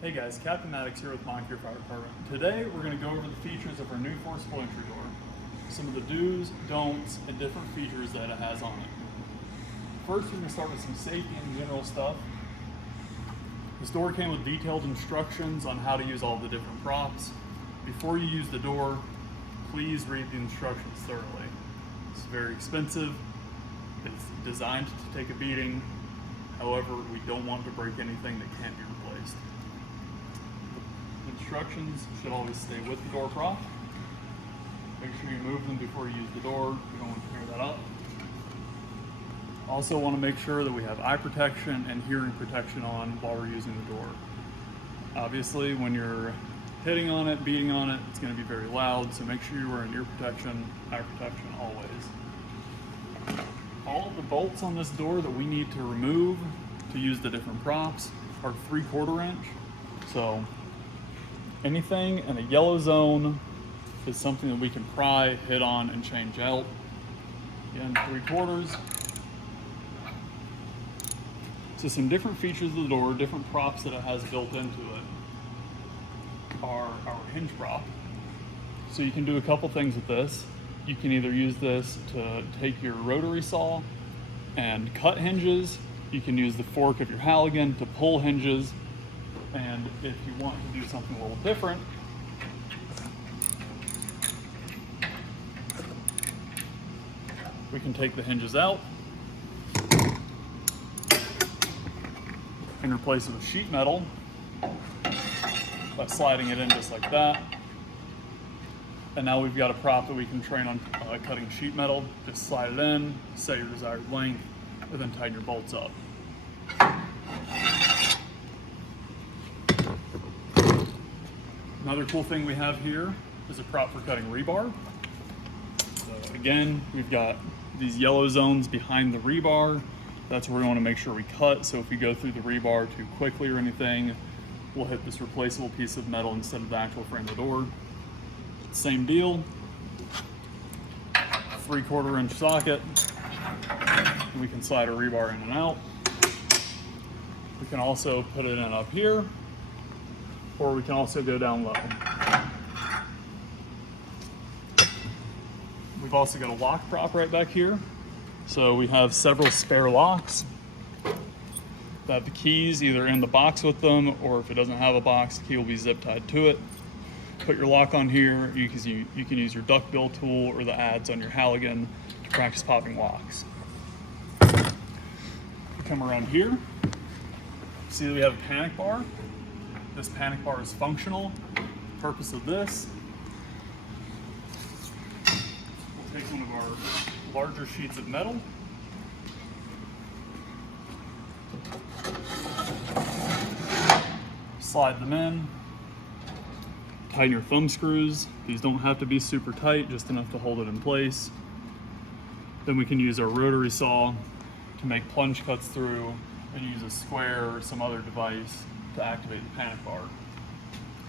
Hey guys, Captain Maddox here with Moncure Fire Department. Today we're going to go over the features of our new Forcible entry door. Some of the do's, don'ts, and different features that it has on it. First, we're going to start with some safety and general stuff. This door came with detailed instructions on how to use all the different props. Before you use the door, please read the instructions thoroughly. It's very expensive. It's designed to take a beating. However, we don't want to break anything that can't be replaced. Instructions should always stay with the door prop. Make sure you move them before you use the door. We don't want to tear that up. Also want to make sure that we have eye protection and hearing protection on while we're using the door. Obviously, when you're hitting on it, beating on it, it's going to be very loud, so make sure you're wearing ear protection, eye protection always. All of the bolts on this door that we need to remove to use the different props are 3/4 inch. So anything in a yellow zone is something that we can pry, hit on, and change out. Again, 3/4. So some different features of the door, different props that it has built into it are our hinge prop. So you can do a couple things with this. You can either use this to take your rotary saw and cut hinges. You can use the fork of your Halligan to pull hinges. And if you want to do something a little different, we can take the hinges out and replace it with sheet metal by sliding it in just like that. And now we've got a prop that we can train on cutting sheet metal. Just slide it in, set your desired length, and then tighten your bolts up. Another cool thing we have here is a prop for cutting rebar. So again, we've got these yellow zones behind the rebar. That's where we want to make sure we cut. So if we go through the rebar too quickly or anything, we'll hit this replaceable piece of metal instead of the actual frame of the door. Same deal, 3/4 inch socket. We can slide our rebar in and out. We can also put it in up here, or we can also go down low. We've also got a lock prop right back here. So we have several spare locks that have the keys either in the box with them, or if it doesn't have a box, the key will be zip tied to it. Put your lock on here. You can use your duckbill tool or the adze on your Halligan to practice popping locks. We come around here. See that we have a panic bar. This panic bar is functional. The purpose of this, we'll take one of our larger sheets of metal, slide them in, tighten your thumb screws. These don't have to be super tight, just enough to hold it in place. Then we can use our rotary saw to make plunge cuts through and use a square or some other device to activate the panic bar.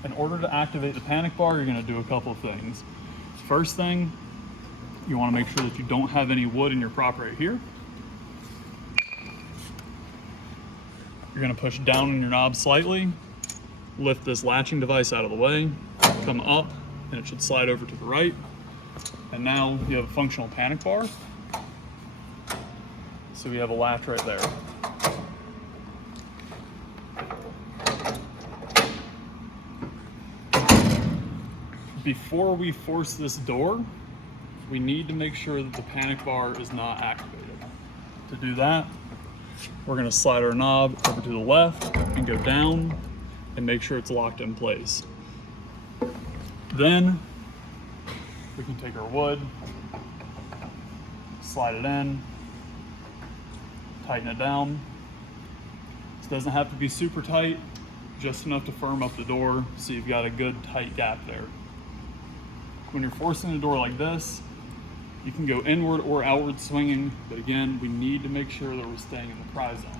In order to activate the panic bar, you're going to do a couple of things. First thing, you want to make sure that you don't have any wood in your prop right here. You're going to push down on your knob slightly, lift this latching device out of the way, come up, and it should slide over to the right. And now you have a functional panic bar. So we have a latch right there. Before we force this door, we need to make sure that the panic bar is not activated. To do that, we're going to slide our knob over to the left and go down and make sure it's locked in place. Then we can take our wood, slide it in, tighten it down. This doesn't have to be super tight, just enough to firm up the door so you've got a good tight gap there. When you're forcing the door like this, you can go inward or outward swinging, but again, we need to make sure that we're staying in the pry zone.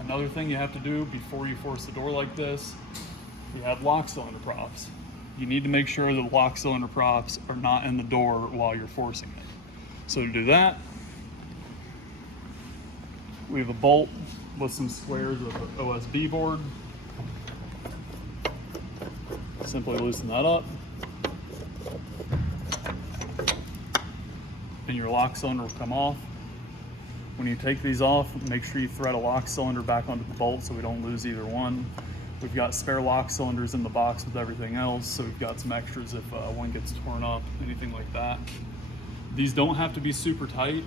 Another thing you have to do before you force the door like this, you have lock cylinder props. You need to make sure the lock cylinder props are not in the door while you're forcing it. So to do that, we have a bolt with some squares of an OSB board. Simply loosen that up. And your lock cylinder will come off. When you take these off, make sure you thread a lock cylinder back onto the bolt so we don't lose either one. We've got spare lock cylinders in the box with everything else, so we've got some extras if one gets torn up, anything like that. These don't have to be super tight.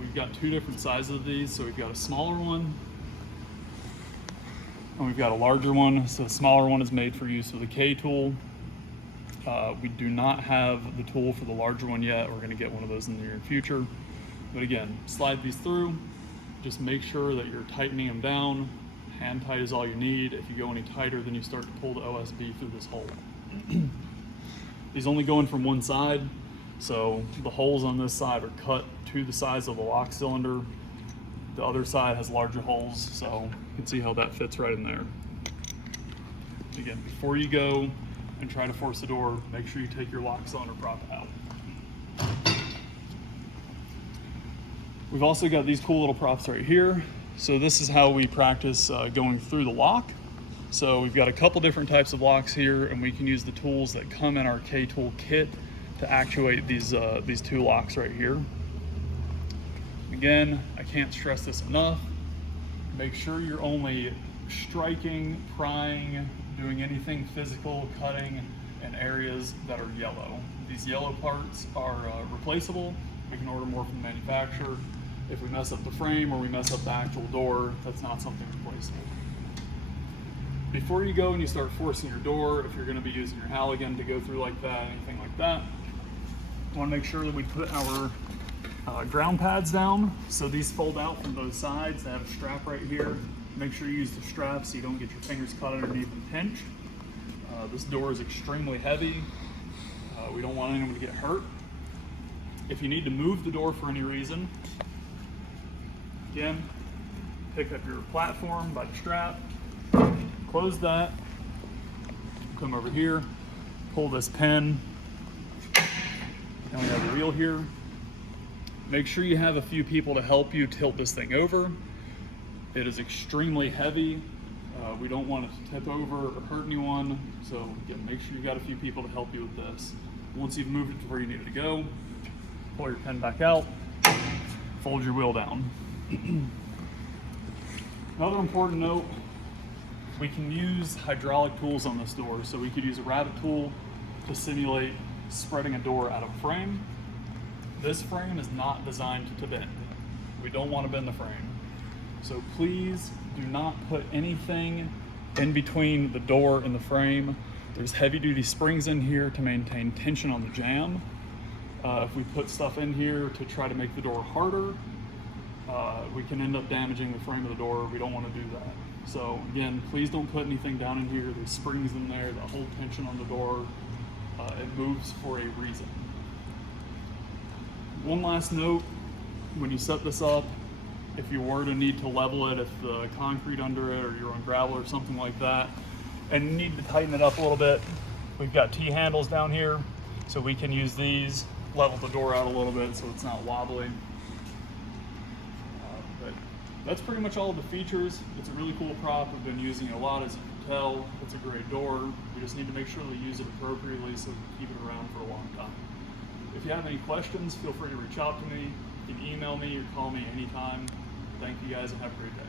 We've got two different sizes of these, so we've got a smaller one and we've got a larger one. So the smaller one is made for use with a K-tool. We do not have the tool for the larger one yet. We're going to get one of those in the near future. But again, slide these through. Just make sure that you're tightening them down. Hand tight is all you need. If you go any tighter, then you start to pull the OSB through this hole. These only go in from one side, so the holes on this side are cut to the size of the lock cylinder. The other side has larger holes, so you can see how that fits right in there. Again, before you go and try to force the door, make sure you take your lock cylinder prop out. We've also got these cool little props right here. So this is how we practice going through the lock. So we've got a couple different types of locks here, and we can use the tools that come in our K-tool kit to actuate these two locks right here. Again, I can't stress this enough. Make sure you're only striking, prying, doing anything physical, cutting in areas that are yellow. These yellow parts are replaceable. We can order more from the manufacturer. If we mess up the frame or we mess up the actual door, that's not something replaceable. Before you go and you start forcing your door, if you're going to be using your Halligan to go through like that, anything like that, we want to make sure that we put our ground pads down. So these fold out from both sides. They have a strap right here. Make sure you use the strap so you don't get your fingers caught underneath and pinch. This door is extremely heavy. We don't want anyone to get hurt. If you need to move the door for any reason, again, pick up your platform by the strap, close that, come over here, pull this pin, and we have a wheel here. Make sure you have a few people to help you tilt this thing over. It is extremely heavy. We don't want it to tip over or hurt anyone, so again, make sure you've got a few people to help you with this. Once you've moved it to where you need it to go, pull your pin back out, fold your wheel down. Another important note, we can use hydraulic tools on this door. So we could use a rabbet tool to simulate spreading a door out of a frame. This frame is not designed to bend. We don't want to bend the frame. So please do not put anything in between the door and the frame. There's heavy duty springs in here to maintain tension on the jamb. If we put stuff in here to try to make the door harder, we can end up damaging the frame of the door. We don't want to do that. So again, please don't put anything down in here. There's springs in there that hold tension on the door. It moves for a reason. One last note, when you set this up, if you were to need to level it, if the concrete under it or you're on gravel or something like that, and you need to tighten it up a little bit, we've got T-handles down here, so we can use these, level the door out a little bit so it's not wobbly. But that's pretty much all of the features. It's a really cool prop. We've been using it a lot, as you can tell. It's a great door. We just need to make sure we use it appropriately so we can keep it around for a long time. If you have any questions, feel free to reach out to me. You can email me or call me anytime. Thank you guys and have a great day.